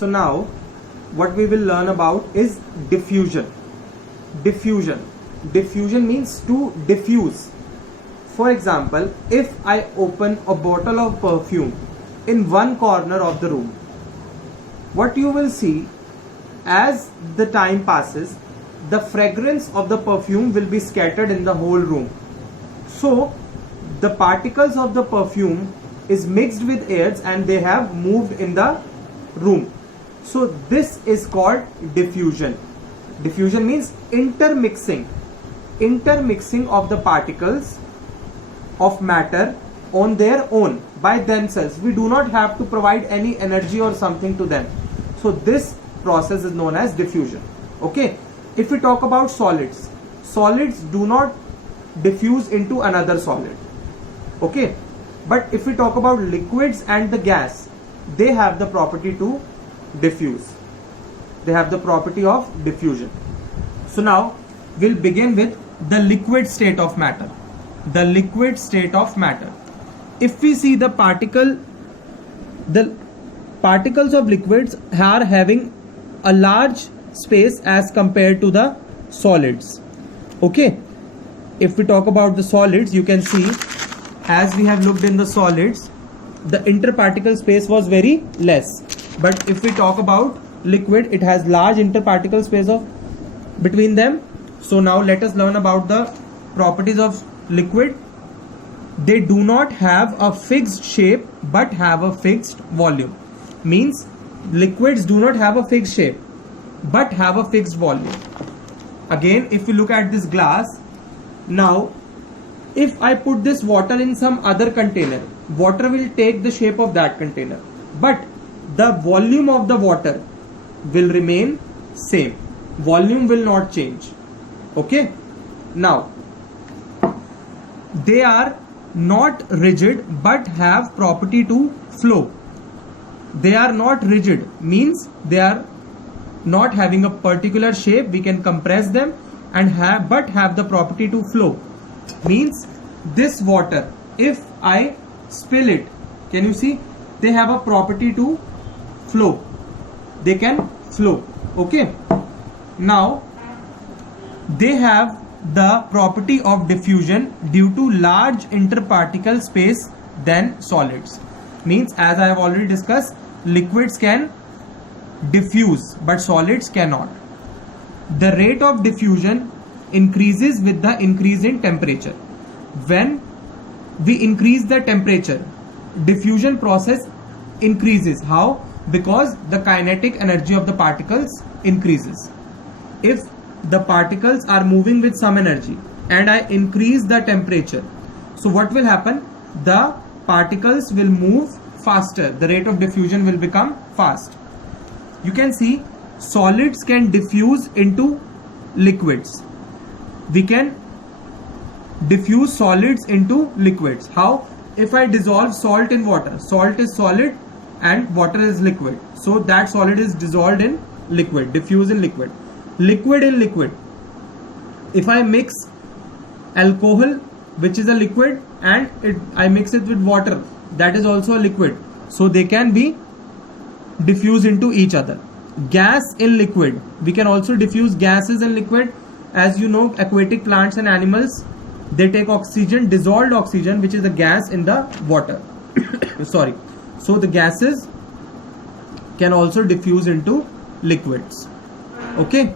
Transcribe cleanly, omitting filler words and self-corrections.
So now what we will learn about is diffusion. Diffusion means to diffuse. For example, if I open a bottle of perfume in one corner of the room, what you will see, as the time passes, the fragrance of the perfume will be scattered in the whole room. So the particles of the perfume is mixed with airs and they have moved in the room. So this is called diffusion. Diffusion means intermixing of the particles of matter on their own, by themselves. We do not have to provide any energy or something to them. So this process is known as diffusion. Okay, if we talk about solids do not diffuse into another solid. Okay, but if we talk about liquids and the gas, they have the property to diffuse. They have the property of diffusion. So now we'll begin with the liquid state of matter. The liquid state of matter. If we see the particles of liquids are having a large space as compared to the solids. Okay, if we talk about the solids, you can see, as we have looked in the solids, the interparticle space was very less. But if we talk about liquid, it has large interparticle space of between them. So now let us learn about the properties of liquid. They do not have a fixed shape but have a fixed volume. Means liquids do not have a fixed shape but have a fixed volume. Again, if we look at this glass, now if I put this water in some other container, water will take the shape of that container, but the volume of the water will remain same. Volume will not change. Okay, now they are not rigid but have property to flow. They are not rigid means they are not having a particular shape. We can compress them and have the property to flow. Means this water, if I spill it, can you see, they have a property to flow. They can flow. Okay, now they have the property of diffusion due to large interparticle space than solids. Means, as I have already discussed, liquids can diffuse but solids cannot. The rate of diffusion increases with the increase in temperature. When we increase the temperature, diffusion process increases. How? Because the kinetic energy of the particles increases. If the particles are moving with some energy and I increase the temperature, so what will happen? The particles will move faster. The rate of diffusion will become fast. You can see solids can diffuse into liquids. We can diffuse solids into liquids. How? If I dissolve salt in water, salt is solid and water is liquid, so that solid is dissolved in liquid, diffuse in liquid. Liquid in liquid, if I mix alcohol, which is a liquid, and I mix it with water, that is also a liquid, so they can be diffused into each other. Gas in liquid, we can also diffuse gases in liquid. As you know, aquatic plants and animals, they take oxygen, dissolved oxygen, which is a gas, in the water. Sorry. So the gases can also diffuse into liquids. Okay.